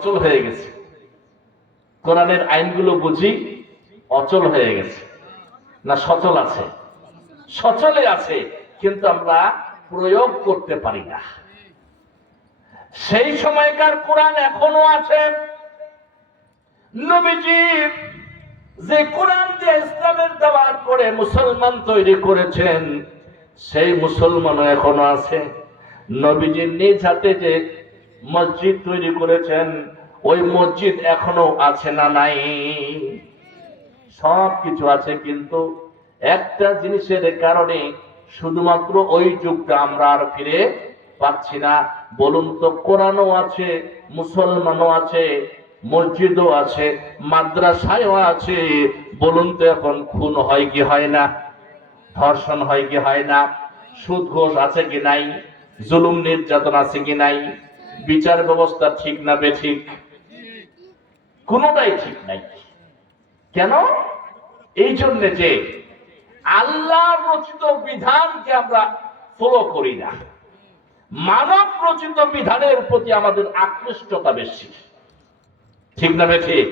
অচল হয়ে গেছে, কোরআনের আইনগুলো বুঝি অচল হয়ে গেছে, না সচল আছে? সচলে আছে, কিন্তু আমরা প্রয়োগ করতে পারি না। সেই সময়কার কোরআন এখনো আছে। নবীজি যে কোরআন দিয়ে ইসলামের দাওয়াত করে মুসলমান তৈরি করেছেন, সেই মুসলমানও এখনো আছে। নবীজি নিজ হাতে যে মসজিদ তৈরি করেছেন, ওই মসজিদ এখনো আছে না নাই? সব কিছু আছে, কিন্তু একটা জিনিসের কারণে শুধুমাত্র ওই যুগটা আমরা আর ফিরে পাচ্ছি না। বলুন তো, কোরআনও আছে, মুসলমানও আছে, মসজিদও আছে, মাদ্রাসায়ও আছে। বলুন তো, এখন খুন হয় কি হয় না? ধর্ষণ হয় কি হয় না? সুদ ঘোষ আছে কি নাই? জুলুম নির্যাতন আছে কি নাই? বিচার ব্যবস্থা ঠিক না বেঠিক? কোনটাই ঠিক নাই। কেন? এই জন্য যে আল্লাহর রচিত বিধানকে আমরা ফলো করি না, মানব রচিত বিধানের প্রতি আমাদের আকৃষ্টতা বেশি। ঠিক না বেঠিক?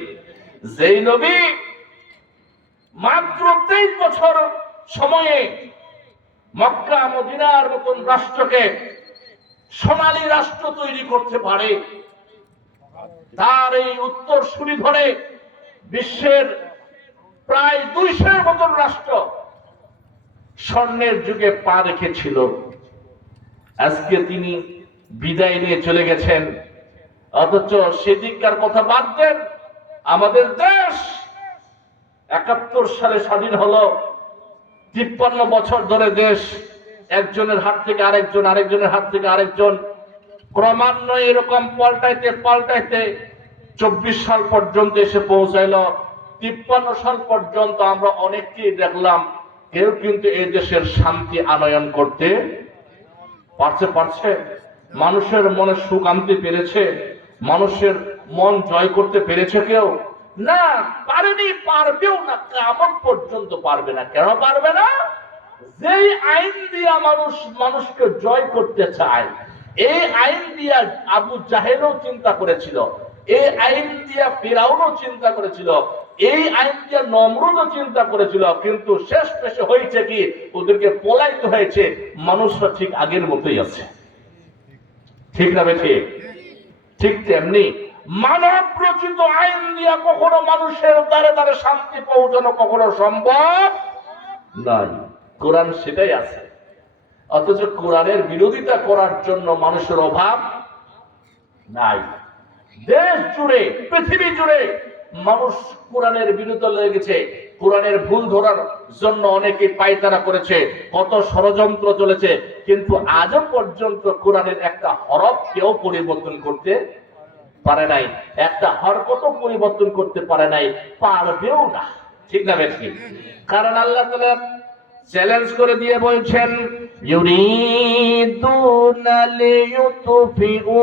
যেই নবী মাত্র 23 বছর সময়ে মক্কা মদিনার মতন রাষ্ট্রকে সোনালী রাষ্ট্র তৈরি করতে পারে, তার এই উত্তরসূরি ধরে বিশ্বের প্রায় 200 মতন রাষ্ট্র স্বর্ণের যুগে পা রেখেছিল। আজকে তিনি বিদায় নিয়ে চলে গেছেন, অথচ সেদিককার কথা বাদ দেন। আমাদের দেশ 71 সালে স্বাধীন হলো, 53 বছর ধরে দেশ একজনের হাত থেকে আরেকজন, আরেকজনের হাত থেকে আরেকজন, ক্রমান্বয়ে এরকম পাল্টাইতে পাল্টাইতে 24 সাল পর্যন্ত এসে পৌঁছাইল। 53 সাল পর্যন্ত আমরা অনেককেই দেখলাম, কেউ কিন্তু এই দেশের শান্তি আনয়ন করতে পারছে? মানুষের মনে সুখ আনতে পেরেছে? মানুষের মন জয় করতে পেরেছে কেউ? না, পারেনি, পারবেও না, কিয়ামত পর্যন্ত পারবে না। কেন পারবে না? যেই আইন দিয়া মানুষকে জয় করতে চায়, এই আইন দিয়া আবু জাহেলও চিন্তা করেছিল, এই আইন দিয়া ফিরাউনও চিন্তা করেছিল, এই আইন দিয়া নমরুদও চিন্তা করেছিল, কিন্তু শেষ পেশে হয়েছে কি? ওদেরকে পলাইতে হয়েছে। মানুষরা ঠিক আগের মতোই আছে। ঠিক না বেঠিক? ঠিক তেমনি মানব রচিত আইন দিয়া কখনো মানুষের দ্বারে দ্বারে শান্তি পৌঁছানো কখনো সম্ভব নাই। কোরআন সেটাই আছে, অথচ কোরআনের বিরোধিতা করার জন্য মানুষের অভাব নাই। দেশ জুড়ে, পৃথিবী জুড়ে মানুষ কোরআনের বিরুদ্ধে লেগেছে। কোরআনের ভুল ধরার জন্য অনেকে পায়তারা করেছে, কত ষড়যন্ত্র চলেছে, কিন্তু আজও পর্যন্ত কোরআনের একটা হরফ কেউ পরিবর্তন করতে পারে নাই, একটা হরকতও পরিবর্তন করতে পারে নাই, পারবেও না। ঠিক না বেঠিক? কারণ আল্লাহ তাআলা চ্যালেঞ্জ করে দিয়ে বলছেন, ইউরিদুনা লিইউতফিউ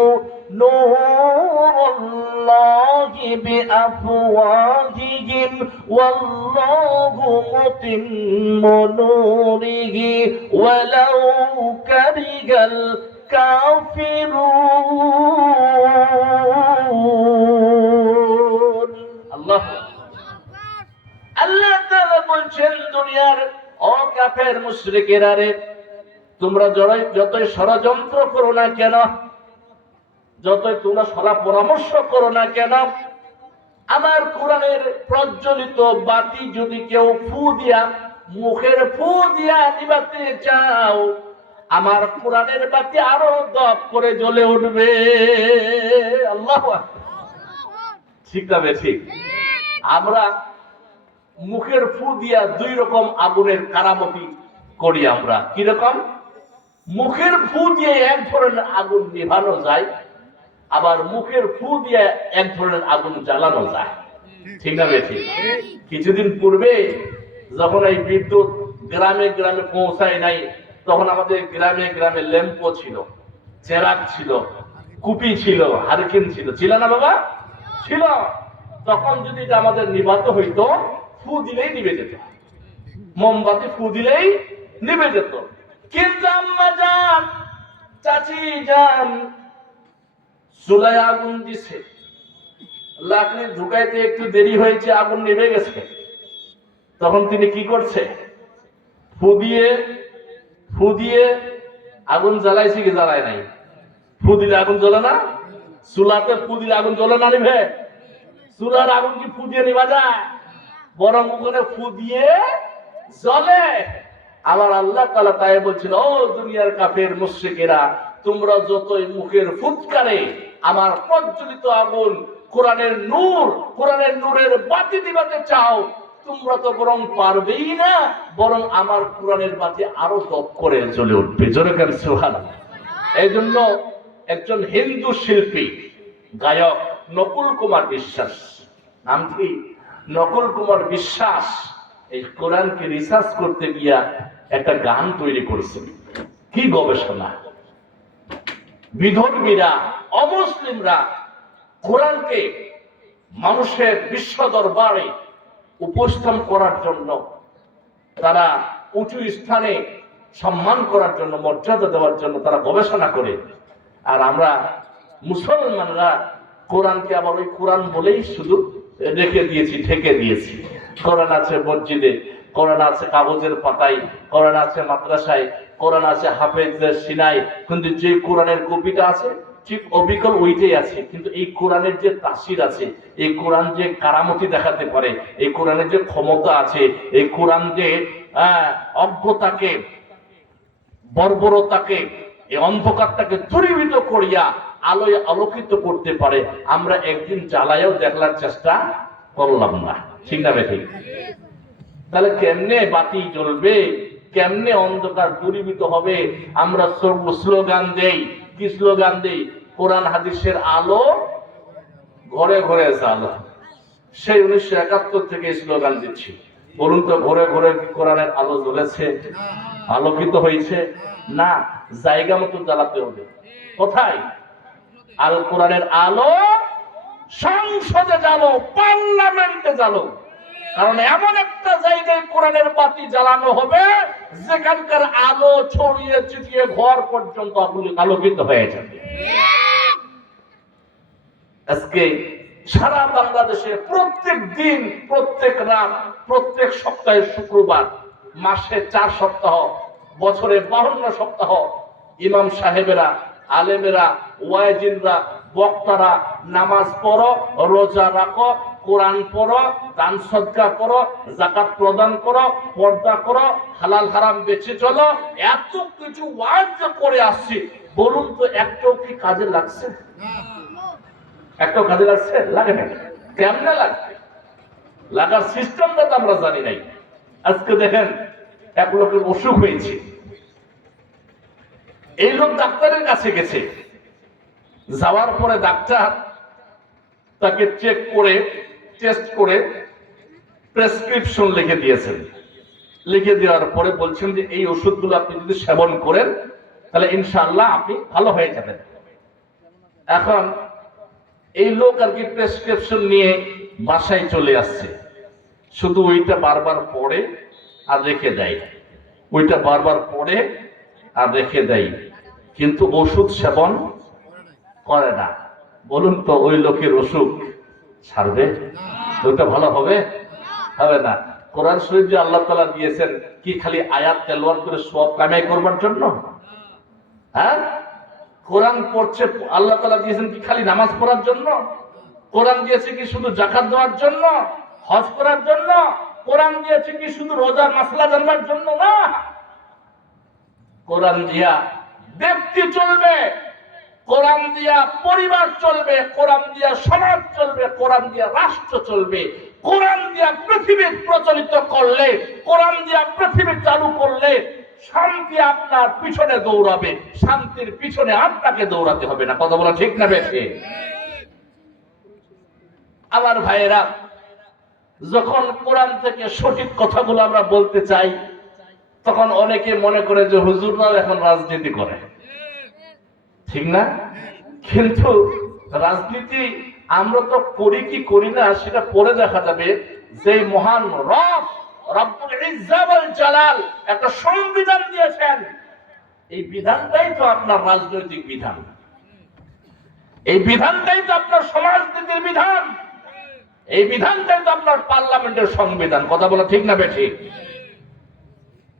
নূরাল্লাহি বিআফওয়াহিহিম ওয়াল্লাহু মুতিম্মু নূরিহি ওয়ালাউ কারিহাল কাফিরুন। আল্লাহ তাআলা বলছেন, দুনিয়ার ও কাফের মুশরিকেরা রে, তোমরা যতই ষড়যন্ত্র করো না কেন, যতই তোমরা সলা পরামর্শ করো না কেন, আমার কোরআনের প্রজ্বলিত বাতি যদি কেউ ফু দিয়া, মুখের ফু দিয়া নিভাতে চাও, আমার কোরআনের বাতি আরো দপ করে জ্বলে উঠবে। আল্লাহু আকবার। ঠিক না ঠিক? আমরা মুখের ফু দিয়া 2 রকম আগুনের কারামতি করি। আমরা কি রকম? মুখের ফু দিয়ে এক ধরনের আগুন নিভানো যায়, আবার মুখের ফু দিয়ে এক ধরনের আগুন জ্বালানো যায়। ঠিক না ঠিক? কিছুদিন পূর্বে যখন এই বিদ্যুৎ গ্রামে গ্রামে পৌঁছায় নাই, তখন আমাদের গ্রামে গ্রামে ল্যাম্পো ছিল, চেরাগ ছিল, কুপি ছিল, হারকিন ছিল, ছিল না বাবা? ছিল। তখন যদি আমাদের নিভাতে হইতো, ফু দিলেই নিভে যেত, মোমবাতি ফু দিলেই নিভে যেত। কিন্তু আম্মা জান, চাচি জান চুলায় আগুন দিছে, লাকড়ি ঢুকাইতে একটু দেরি হয়েছে, আগুন নেমে গেছে। তখন তিনি কি করছে? ফু দিয়ে আগুন জ্বালাইছে কি জ্বালায় নাই? ফু দিলে আগুন জ্বলে না? চুলাতে ফু দিলে আগুন জ্বলে না নিভে? চুলার আগুন কি ফু দিয়ে নিভা যায়? বরং ওখানে ফু দিয়ে জ্বলে। আবার আল্লাহ তাআলা তাই বলছেন, ও দুনিয়ার কাফের মুশরিকেরা, তোমরা যতই মুখের ফুৎকারে আমার প্রজ্বলিত আগুন কোরআনের নূরের বাতি দিবাতে চাও, তোমরা তো বরং পারবেই না, বরং আমার কোরআনের বাতি আরো দপ করে জ্বলে উঠবে। জোরে করে সুবহানাল্লাহ। এই জন্য একজন হিন্দু শিল্পী গায়ক নকুল কুমার বিশ্বাস, নাম কি? নকুল কুমার বিশ্বাস এই কোরআনকে রিসার্চ করতে গিয়া একটা গান তৈরি করেছেন। কি গবেষণা! বিধর্মীরা, অমুসলিমরা কোরআনকে মানুষের বিশ্ব দরবারে উপস্থাপন করার জন্য, তারা উঁচু স্থানে সম্মান করার জন্য, মর্যাদা দেওয়ার জন্য তারা গবেষণা করে। আর আমরা মুসলমানরা কোরআনকে আবার ওই কোরআন বলেই শুধু রেখে দিয়েছি, ঠেকে দিয়েছি। কোরআন আছে মসজিদে, কোরআন আছে কাগজের পাতায়, কোরআন আছে মাদ্রাসায়, কোরআন আছে হাফেজদের সিনায়, কিন্তু যে কোরআনের কপিটা আছে ঠিক অবিকল ওইটাই আছে। কিন্তু এই কোরআনের যে তাসির আছে, এই কোরআন যে কারামতি দেখাতে পারে, এই কোরআনের যে ক্ষমতা আছে, এই কোরআন যে অজ্ঞতাকে, বর্বরতাকে, এই অন্ধকারটাকে দূরীভূত করিয়া আলোয় আলোকিত করতে পারে, আমরা একদিন জ্বালায়ও দেখলার চেষ্টা করলাম না। ঠিক না বেঠিক? তাহলে কেমনে বাতি জ্বলবে, কেমনে অন্ধকার দূরীভূত হবে? আমরা স্লোগান দেই। কি স্লোগান দেই? কোরআন হাদিসের আলো ঘরে ঘরে আলো। সেই 1971 থেকে স্লোগান দিচ্ছি। বলুন তো, ঘরে ঘরে কোরআনের আলো জ্বলেছে, আলোকিত হয়েছে? না, জায়গা মতো জ্বালাতে হবে। কোথায়? আল কোরআনের আলো সংসদে জ্বালো, পার্লামেন্টে জ্বালো। কারণ এমন একটা জায়গায় কোরআনের বাতি জ্বালানো হবে যেখানকার আলো ছড়িয়ে ছিটিয়ে ঘর পর্যন্ত আলোকিত হয়ে যাবে। আজকে সারা বাংলাদেশে প্রত্যেক দিন, প্রত্যেক রাত, প্রত্যেক সপ্তাহে শুক্রবার, মাসে 4 সপ্তাহ, বছরে 52 সপ্তাহ ইমাম সাহেবেরা, আলেমেরা, ওয়াইজিনরা, বক্তারা নামাজ পড়ো, রোজা রাখো, কোরআন পড়ো, দান সদকা করো, যাকাত প্রদান করো, পর্দা করো, হালাল হারাম বেঁচে চলো, এত কিছু ওয়াজ করে আসছি। বলুন তো, একটাও কি কাজে লাগছে? একটাও কাজে লাগছে? লাগে না। কেমনে লাগবে? লাগার সিস্টেমটা তো আমরা জানি নাই। আজকে দেখেন, এক লোকের অসুখ হয়েছে, এই লোক ডাক্তারের কাছে গেছে। যাওয়ার পরে ডাক্তার তাকে চেক করে, টেস্ট করে প্রেসক্রিপশন লিখে দিয়েছেন। লিখে দেওয়ার পরে বলছেন যে এই ওষুধগুলো আপনি যদি সেবন করেন তাহলে ইনশাআল্লাহ আপনি ভালো হয়ে যাবেন। এখন এই লোক আর কি প্রেসক্রিপশন নিয়ে বাসায় চলে আসছে। শুধু ওইটা বারবার পড়ে আর রেখে দেয়, ওইটা বারবার পড়ে আর রেখে দেয়, কিন্তু ওষুধ সেবন করে না। বলুন তো, ওই লোকের অসুখ সারবে? ওইটা ভালো হবে? হবে না। কোরআন শরীফ যে আল্লাহ তাআলা দিয়েছেন, কি খালি আয়াত তেলাওয়াত করে সওয়াব কামাই করবার জন্য? হ্যাঁ, কোরআন পড়ছে আল্লাহ তাআলা দিয়েছেন কি খালি নামাজ পড়ার জন্য? কোরআন দিয়েছে কি শুধু যাকাত দেওয়ার জন্য, হজ করার জন্য? কোরআন দিয়েছে কি শুধু রোজার মাসলা জানবার জন্য? না, কোরআন দিয়া ব্যক্তি চলবে, কোরআন দিয়া পরিবার চলবে, কোরআন দিয়া সমাজ চলবে, কোরআন দিয়া রাষ্ট্র চলবে। কোরআন দিয়া পৃথিবী প্রচলিত করলে, কোরআন দিয়া পৃথিবী চালু করলে শান্তি আপনার পিছনে দৌড়াবে, শান্তির পিছনে আপনাকে দৌড়াতে হবে না। কথা বলা ঠিক না বেশি? আমার ভাইয়েরা, যখন কোরআন থেকে সঠিক কথাগুলো আমরা বলতে চাই, তখন অনেকে মনে করে যে হুজুররাও এখন রাজনীতি করে। ঠিক না? কিন্তু রাজনীতি আমরা তো করি কি করি না সেটা পরে দেখা যাবে। যে মহান রব্বুল ইজ্জত ওয়াল জালাল একটা সংবিধান দিয়েছেন, এই বিধানটাই তো আপনার রাজনৈতিক বিধান, এই বিধানটাই তো আপনার সমাজনীতির বিধান। এই বিধানটাই তো আপনার পার্লামেন্টের সংবিধান। কথা বলা ঠিক না বেঠিক?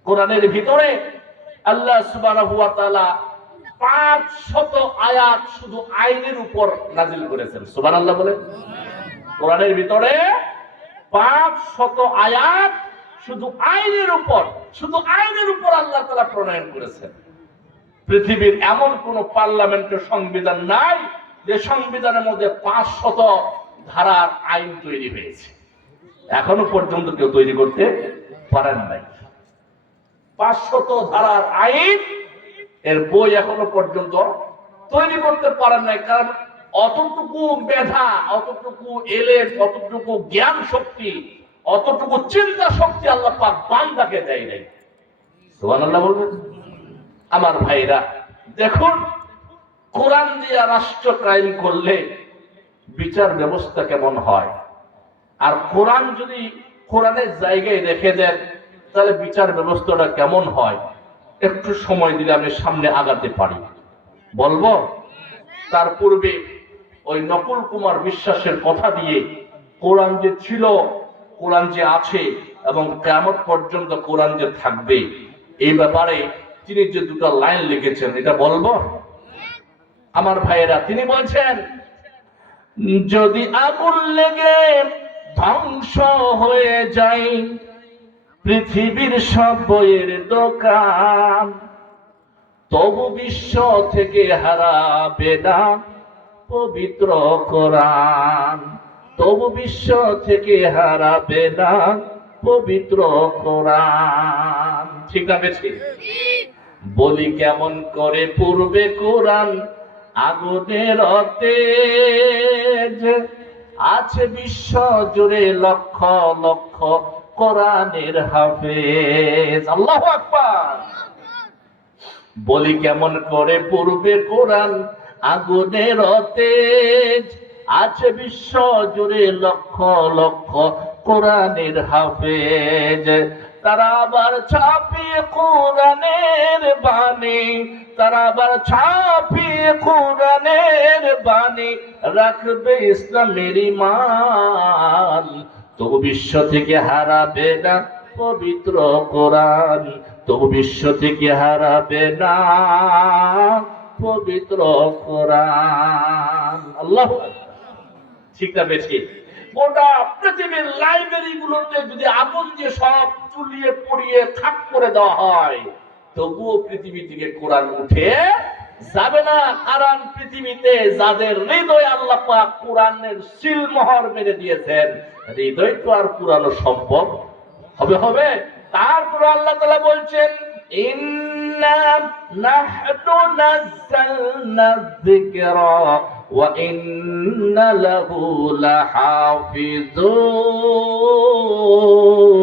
কোরআনের ভিতরে আল্লাহ সুবহানাহু ওয়া তাআলা 500 আয়াত শুধু আইনের উপর নাজিল করেছেন। সুবহানাল্লাহ বলে। কোরআনের ভিতরে 500 আয়াত শুধু আইনের উপর, শুধু আইনের উপর আল্লাহ তাআলা প্রণয়ন করেছেন। পৃথিবীর এমন কোন পার্লামেন্টের সংবিধান নাই যে সংবিধানের মধ্যে 500 ধারার আইন তৈরি হয়েছে। এখনো পর্যন্ত কেউ তৈরি করতে পারেন নাই। 500 ধারার আইন এর বই এখনো পর্যন্ত তৈরি করতে পারেন নাই। কারণ অতটুকু মেধা, অতটুকু এলেম, অতটুকু জ্ঞান শক্তি, অতটুকু চিন্তা শক্তি আল্লাহ পাক বান্দাকে দেয় নাই। সুবহানাল্লাহ বলবেন। আমার ভাইরা দেখুন, কোরআন দিয়ে রাষ্ট্র কায়েম করলে বিচার ব্যবস্থা কেমন হয়, আর কোরআন যদি কোরআনের জায়গায় রেখে দেন তাহলে বিচার ব্যবস্থাটা কেমন হয়। একটু সময় দিলে আমি সামনে আগাতে পারি, বলবো। তার পূর্বে ওই নকুল কুমার বিশ্বাসের কথা দিয়ে কোরআন যে ছিল, কোরআন যে আছে এবং কিয়ামত পর্যন্ত কোরআন যে থাকবে, এই ব্যাপারে তিনি যে দুটো লাইন লিখেছেন এটা বলবো। আমার ভাইয়েরা, তিনি বলছেন, যদি আগুন লেগে ধ্বংস হয়ে যায় পৃথিবীর সব বইয়ের দোকান, তবু বিশ্ব থেকে হারাবে না পবিত্র কোরআন। তবু বিশ্ব থেকে হারাবে না পবিত্র কোরআন। ঠিক না বেশি? বলি কেমন করে পূর্বে কোরআন আগুনের তেজ, আছে বিশ্ব জুড়ে লক্ষ লক্ষ কোরআনের হাফেজ। আল্লাহু আকবার। বলি কেমন করে পূর্বে কোরআন আগুনের তেজ, আছে বিশ্ব জুড়ে লক্ষ লক্ষ কোরআনের হাফেজ। তারা আবার ছাপিয়ে কোরআনের বাণী, তারা আবার ছাপিয়ে কোরআনের বাণী রাখবে ইসলামের ঈমান, তবু বিশ্ব থেকে হারাবে না পবিত্র কোরআন। তবু বিশ্ব থেকে হারাবে না পবিত্র কোরআন। আল্লাহু আকবার। ঠিক না বেশি? গোটা পৃথিবীর লাইব্রেরি গুলোতে যদি আগুন দিয়ে সব চুলিয়ে পুড়িয়ে খাক করে দেওয়া হয়, তবুও পৃথিবী থেকে কোরআন উঠে যাবে না। কারণ পৃথিবীতে যাদের হৃদয় আল্লাহ পাক কোরআনের সিলমোহর মেরে দিয়েছেন, হৃদয় তো আর পুরানো সম্ভব হবে। তারপর আল্লাহ তাআলা বলছেন, ইন্না নাহনু নাযালনা যিকরা ওয়া ইন্না লাহু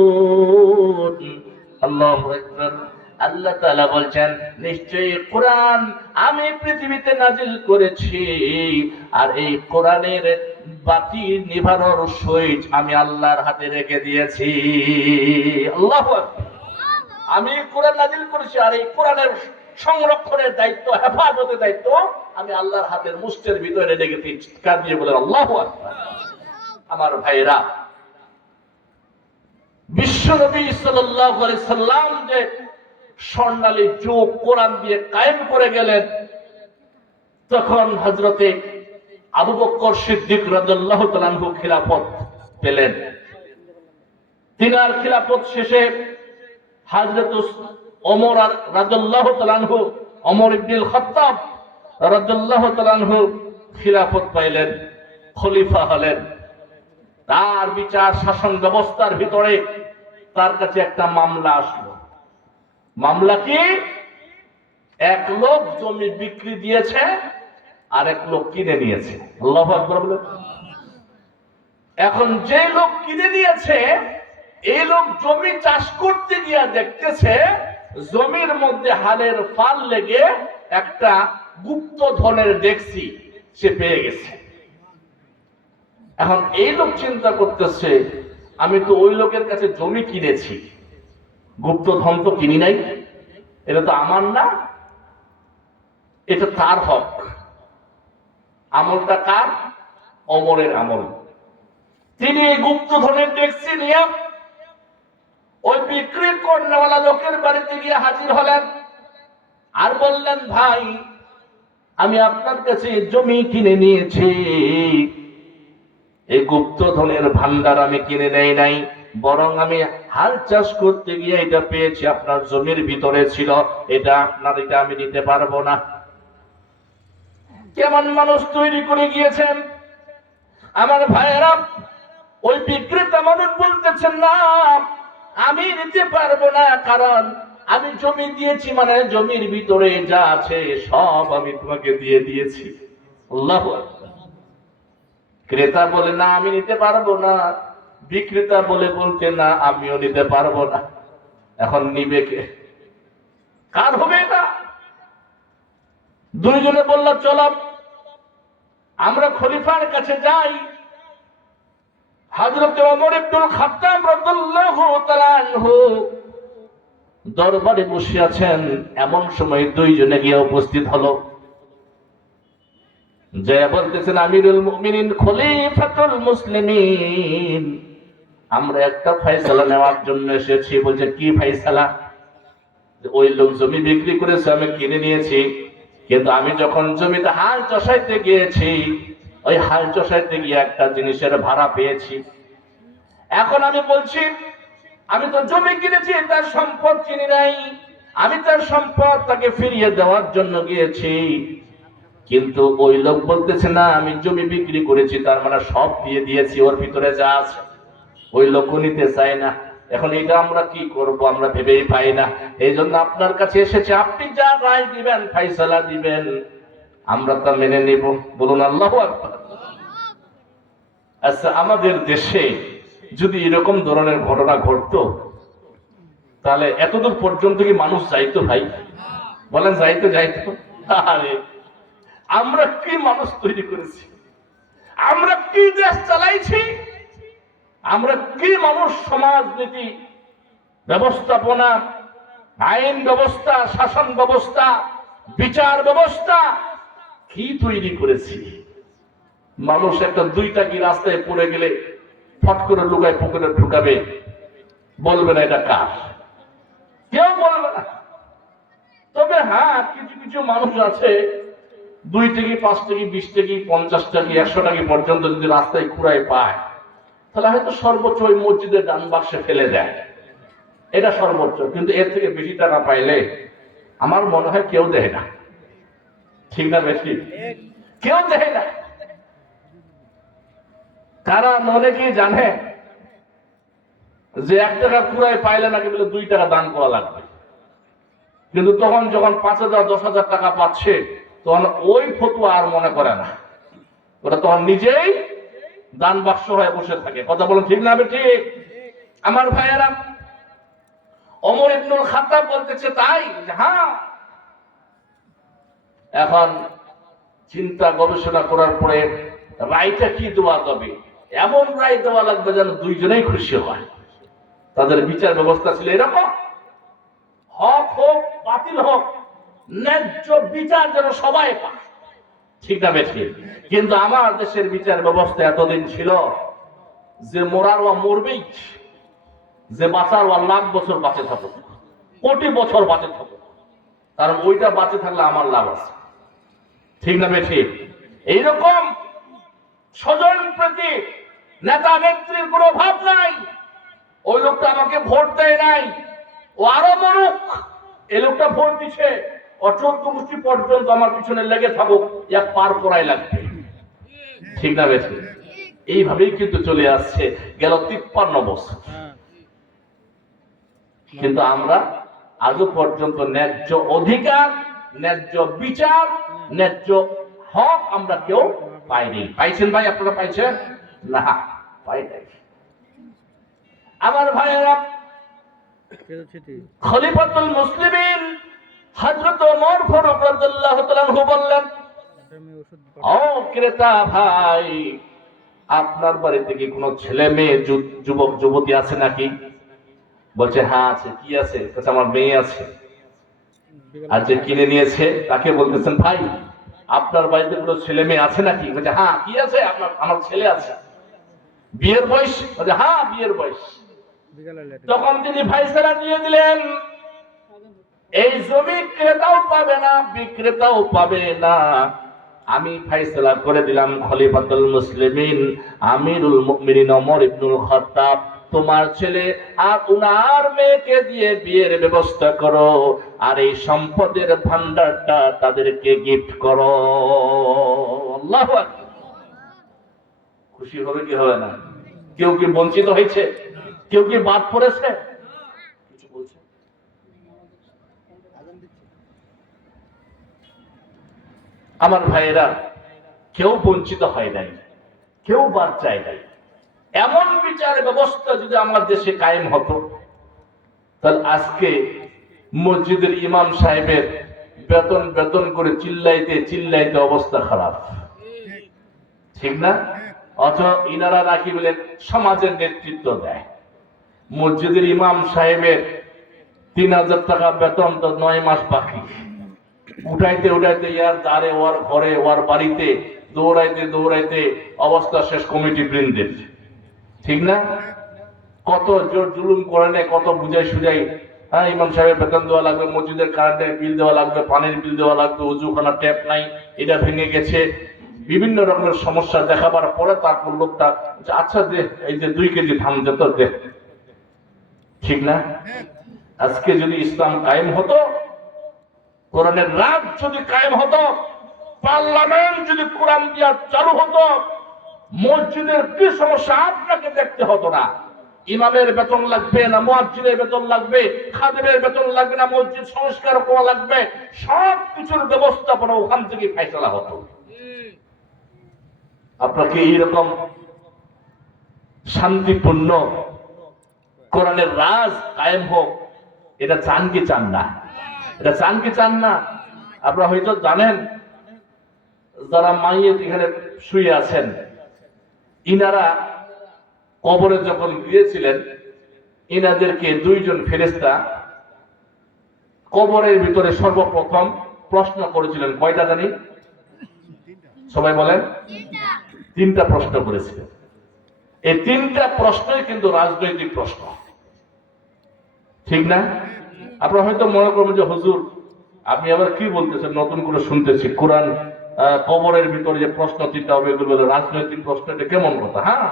লাহাফিজুন। আল্লাহু আকবার। আল্লাহ তাআলা বলছেন, নিশ্চয়ই কোরআন আমি পৃথিবীতে নাজিল করেছি, আর এই কোরআনের বাতি নিভানোর সুইচ আমি আল্লাহর হাতে রেখে দিয়েছি। আল্লাহু আকবার। আমি কোরআন নাজিল করেছি, আর এই কোরআনের সংরক্ষণের দায়িত্ব, হেফাজতের দায়িত্ব আমি আল্লাহর হাতের মুষ্টির ভিতরে রেখেছি। চিৎকার দিয়ে বলেন আল্লাহু আকবার। আমার ভাইরা, বিশ্বনবী সাল্লাল্লাহু আলাইহি সাল্লাম যে স্বর্ণালী যুগ কোরআন দিয়ে কায়েম করে গেলেন, তখন হযরতে আবু বকর সিদ্দিক রাদিয়াল্লাহু তাআলা আনহু খিলাফত পেলেন। তিনার খিলাফত শেষে হযরত ওমর রাদিয়াল্লাহু তাআলা আনহু, ওমর ইবনুল খাত্তাব রাদিয়াল্লাহু তাআলা আনহু খিলাফত পাইলেন, খলিফা হলেন। তার বিচার শাসন ব্যবস্থার ভিতরে তার কাছে একটা মামলা আসলো। মামলা কি? এক লোক জমি বিক্রি দিয়েছে, আর এক লোক কিনে নিয়েছে। আল্লাহু আকবার বলে। এখন যে লোক কিনে নিয়েছে, এই লোক জমি চাষ করতে গিয়ে দেখতেছে জমির মধ্যে হালের ফাল লেগে একটা গুপ্ত ধনের ডেক্সি সে পেয়ে গেছে। এখন এই লোক চিন্তা করতেছে, আমি তো ওই লোকের কাছে জমি কিনেছি, গুপ্ত ধন তো কিনি নাই, এটা তো আমার না, এটা তার হক। আমলটা কার? ওমরের আমল। তিনি গুপ্তধনের ট্যাক্সি নিয়ে ওই বিক্রি করনেওয়ালা লোকের বাড়িতে গিয়ে হাজির হলেন আর বললেন, ভাই আমি আপনার কাছে জমি কিনে নিয়েছি, এই গুপ্তধনের ভান্ডার আমি কিনে নেই নাই, বরং আমি হাল চাষ করতে গিয়ে এটা পেয়েছি, আপনার জমির ভিতরে ছিল, এটা আপনার, এটা আমি নিতে পারবো না। কেমন মানুষ তৈরি করে গিয়েছেন আমার ভাইয়েরা। ওই বিক্রেতা মানুষ বলতেছেন, না আমি নিতে পারবো না, কারণ আমি জমি দিয়েছি, মানে জমির ভিতরে যা আছে সব আমি তোমাকে দিয়ে দিয়েছি। আল্লাহু আকবার। ক্রেতা বলে, না আমি নিতে পারবো না। বিক্রেতা বলতে, না আমিও নিতে পারবো না। এখন নিবে কে? কার হবে এটা? দুইজনে বলল, চলো আমরা খলিফার কাছে যাই। হযরত ওমর ইবনুল খাত্তাব রাদিয়াল্লাহু তাআলা আনহু দরবারে বসে আছেন। এমন সময় দুইজনে গিয়ে উপস্থিত হলো, যে বলতেছেন, আমিরুল মুমিনিন, খলিফাতুল মুসলিমিন, আমরা একটা ফয়সালা নেওয়ার জন্য এসেছি। বলছে, কি ফয়সালা? ওই লোক জমি বিক্রি করেছে, আমি কিনে নিয়েছি, কিন্তু আমি যখন জমিতে হাল চষাইতে গিয়েছি, ওই হাল চষাইতে গিয়ে একটা জিনিসের ভাড়া পেয়েছি। এখন আমি বলছি, আমি তো জমি কিনেছি, তার সম্পদ কিনি নাই, আমি তার সম্পদ তাকে ফিরিয়ে দেওয়ার জন্য গিয়েছি, কিন্তু ওই লোক বলতেছে, না আমি জমি বিক্রি করেছি, তার মানে সব দিয়ে দিয়েছি, ওর ভিতরে যা আছে। ওই লোকও নিতে চায় না। এখন এটা আমরা কি করব, আমরা ভেবেই পাই না। এই জন্য আপনার কাছে এসেছে, আপনি যা রায় দিবেন, ফয়সালা দিবেন, আমরা তা মেনে নিব। বলুন আল্লাহু আকবার। আচ্ছা, আমাদের দেশে যদি এরকম ধরনের ঘটনা ঘটতো, তাহলে এতদূর পর্যন্ত কি মানুষ যাইতো? ভাই বলেন, যাইতো? আরে আমরা কি মানুষ তৈরি করেছি, আমরা কি দেশ চালাইছি, আমরা কি মানুষ সমাজনীতি ব্যবস্থাপনা, আইন ব্যবস্থা, শাসন ব্যবস্থা, বিচার ব্যবস্থা কি তৈরি করেছি। মানুষ একটা দুইটা কি রাস্তায় পড়ে গেলে ফট করে লুকায় পুকুরে ঢুকাবে, বলবে না এটা কার, কেউ বলবে না। তবে হ্যাঁ, কিছু কিছু মানুষ আছে 2 টাকা 5 টাকা 20 টাকা 50 টাকা 100 টাকা পর্যন্ত যদি রাস্তায় কুড়ায় পায়, তাহলে হয়তো সর্বোচ্চ ওই মসজিদের ডান বাক্সে ফেলে দেয়, এটা সর্বোচ্চ। কিন্তু এর থেকে বেশি টাকা পাইলে আমার মনে হয় কেউ দেয় না। ঠিক না বেশি? কেউ দেয় না। কারণ অনেকেই জানে যে 1 টাকা কুড়ায় পাইলে নাকি বলে 2 টাকা দান করা লাগবে। কিন্তু তখন যখন 5,000 10,000 টাকা পাচ্ছে, তখন ওই ফতুয়া আর মনে করে না, ওটা তখন নিজেই দান বাক্স হয়ে বসে থাকে। কথা বলেন, ঠিক না ঠিক? আমার ভাইয়েরা, ওমর ইবনুল খাত্তাব বলতেছে, তাই? হ্যাঁ। এখন চিন্তা গবেষণা করার পরে রায়টা কি দেওয়া যাবে? এমন রায় দেওয়া লাগবে যেন দুইজনেই খুশি হয়। তাদের বিচার ব্যবস্থা ছিল এরকম, হক হোক বাতিল হোক, ন্যায্য বিচার যেন সবাই পায়। ঠিক না বেঠিক? কিন্তু আমার দেশের বিচার ব্যবস্থা এতদিন ছিল যে মরার ও মরবেই, যে বাঁচার ও লাখ বছর বাঁচে থাকুক, কোটি বছর বাঁচে থাকুক, কারণ ওইটা বাঁচে থাকলে আমার লাভ আছে। ঠিক না বেঠিক? এইরকম স্বজন প্রীতি, নেতা নেত্রীর কোনো ভাব নাই। ওই লোকটা আমাকে ভোট দেয় নাই, ও আরো মরুক, এই লোকটা ভোট দিচ্ছে, ও 14 গোষ্ঠী পর্যন্ত আমার পিছনে লেগে থাকুক, এক পার করাই লাগবে। ঠিক না বেশি? এইভাবেই কিন্তু চলে আসছে গেল 53 বছর। কিন্তু আমরা আজও পর্যন্ত ন্যায্য অধিকার, ন্যায্য বিচার, ন্যায্য হক আমরা কেউ পাইনি। পাইছেন ভাই? আপনারা পাইছেন? না, পাই নাই। আমার ভাইয়েরা, খলিফাতুল মুসলিমিন হযরত ওমর ফারুক রাদিয়াল্লাহু তাআলা আনহু বললেন, ও ক্রেতা ভাই, আপনার বাড়িতে কি কোনো ছেলে মেয়ে যুবক যুবতী আছে নাকি? বলছে, হ্যাঁ আছে। কি আছে? বলছে, আমার মেয়ে আছে। আর যে কিনে নিয়েছে তাকে বলতেছেন, ভাই আপনার বাড়িতে কোনো ছেলে মেয়ে আছে নাকি? বলছে, হ্যাঁ। কি আছে? আমার ছেলে আছে। বিয়ের বয়স? হ্যাঁ, বিয়ের বয়স। তখন তিনি ফাইসালা দিয়ে দিলেন, এই জমি ক্রেতাও পাবে না, বিক্রেতাও পাবে না। আমি ফাইসালা করে দিলাম, খলিফাতুল মুসলিমিন আমিরুল মুমিনিন ওমর ইবনুল খাত্তাব, তোমার ছেলে আর উনার মেয়েকে দিয়ে বিয়ের ব্যবস্থা করো, আর এই সম্পদের ভান্ডারটা তাদেরকে গিফট করো। আল্লাহু আকবার। খুশি হবে কি হবে না? কেউ কি বঞ্চিত হয়েছে? কেউ কি বাদ পড়েছে? কিছু বলছে? আমার ভাইয়েরা, কেউ বঞ্চিত হয় নাই, কেউ বাদ চায় নাই। এমন বিচার ব্যবস্থা যদি আমার দেশে কায়েম হতো, তাহলে আজকে মসজিদের ইমাম সাহেবের বেতন বেতন করে চিল্লাইতে চিল্লাইতে অবস্থা খারাপ, ঠিক না? অথচ ইনারা নাকি বলেন সমাজের নেতৃত্ব দেয়। মসজিদের ইমাম সাহেবের 3000 টাকা বেতন, তো 9 মাস বাকি। উঠাইতে উঠাইতে ইয়ার দ্বারে, ওর ঘরে, ওর বাড়িতে দৌড়াইতে দৌড়াইতে অবস্থা শেষ কমিটি বৃন্দের, ঠিক না? কত জোর জুলুম করে নেয়, কত বুঝাই সুঝাই। হ্যাঁ, ইমাম সাহেবের বেতন দেওয়া লাগবে, মসজিদের কারেন্টের বিল দেওয়া লাগবে, পানির বিল দেওয়া লাগবে, উজুখানা ট্যাপ নাই, এটা ভেঙে গেছে, বিভিন্ন রকমের সমস্যা দেখাবার পরে তারপর লোকটা আচ্ছা দে, এই যে 2 কেজি ধান যেত দে, ঠিক না? আজকে যদি ইসলাম কায়েম হতো, কোরআনের রাজ যদি কায়েম হতো, পার্লামেন্ট যদি কোরআন দিয়া চালু হতো, মসজিদের কি সমস্যা আপনাকে দেখতে হতো না। ইমামের বেতন লাগবে না, মুয়াজ্জিনের বেতন লাগবে, খাদেমের বেতন লাগবে না, মসজিদ সংস্কার করা লাগবে, সব কিছুর ব্যবস্থাপনা ওখান থেকে ফয়সালা হতো। আপনাকে এইরকম শান্তিপূর্ণ কোরআনের রাজ কায়েম হোক, এটা চান কি চান না? এটা চান কি চান না? আপনারা হয়তো জানেন, যারা মাইয়েত এখানে শুয়ে আছেন, ইনারা কবরে যখন গিয়েছিলেন, ইনাদেরকে 2 জন ফেরেশতা কবরের ভিতরে সর্বপ্রথম প্রশ্ন করেছিলেন। কয়টা জানি? সবাই বলেন। 3টা প্রশ্ন করেছিলেন। এই 3টা প্রশ্নই কিন্তু রাজনৈতিক প্রশ্ন, ঠিক না? আপনারা হয়তো মনে করবেন যে হুজুর আপনি আবার কি বলতেছেন, নতুন করে শুনতেছি, কোরআন কবরের ভিতরে যে প্রশ্ন 3টা হবে এগুলো রাজনৈতিক প্রশ্ন, এটা কেমন কথা? হ্যাঁ,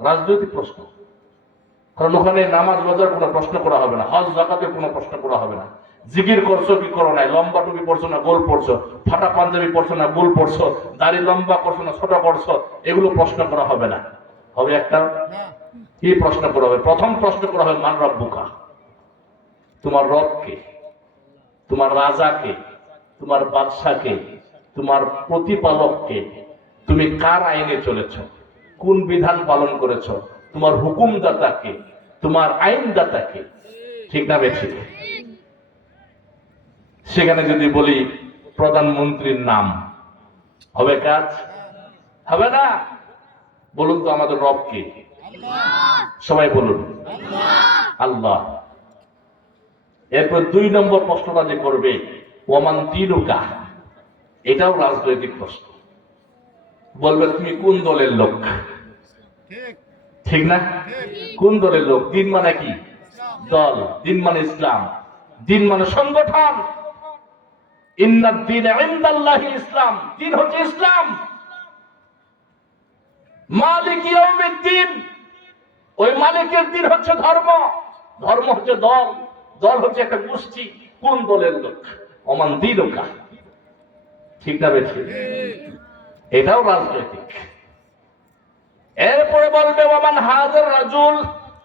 রাজনৈতিক প্রশ্ন। কারণ ওখানে নামাজ রোজার কোনো প্রশ্ন করা হবে না, হজ যাকাতের কোনো প্রশ্ন করা হবে না, জিকির করছো কি করো নাই, লম্বা টুপি পড়ছো না গোল পড়ছো, ফাটা পাঞ্জাবি পড়ছো না গোল পড়ছো, দাড়ি লম্বা করছো না ছোট করছো, এগুলো প্রশ্ন করা হবে না। হবে একটা কি প্রশ্ন করা হবে? প্রথম প্রশ্ন করা হবে মান রব্বুকা, তোমার রব কে, তোমার রাজা কে, তোমার বাদশা কে, তোমার প্রতিপালক কে, তুমি কার আইনে চলেছো, কোন বিধান পালন করেছো, তোমার হুকুমদাতা কে, তোমার আইনদাতা কে, ঠিক না বেঠিক? সেখানে যদি বলি প্রধানমন্ত্রীর নাম, হবে কাজ? হবে না। বলুন তো আমাদের রব কে? সবাই বলুন আল্লাহ। এরপর 2 নম্বর প্রশ্নটা যে করবে ওমান দিনুকা, এটাও রাজনৈতিক প্রশ্ন। বলবে তুমি কোন দলের লোক, ঠিক না? কোন দলের লোক? দিন মানে কি? দল। দিন মানে ইসলাম, দিন মানে সংগঠন। ইন্নাদ দীন ইনদাল্লাহি ইসলাম, দিন হচ্ছে ইসলাম। মালিক ইয়াউমিদ্দিন, ওই মালিকের দিন হচ্ছে ধর্ম, ধর্ম হচ্ছে দল, দল হচ্ছে একটা গোষ্ঠী। কোন দলের লোক? ওমান দিনুকা, ঠিক না বেঠিক? এটাও রাজনৈতিক। এরপরে বলবে ওমান হাজার রাজুল,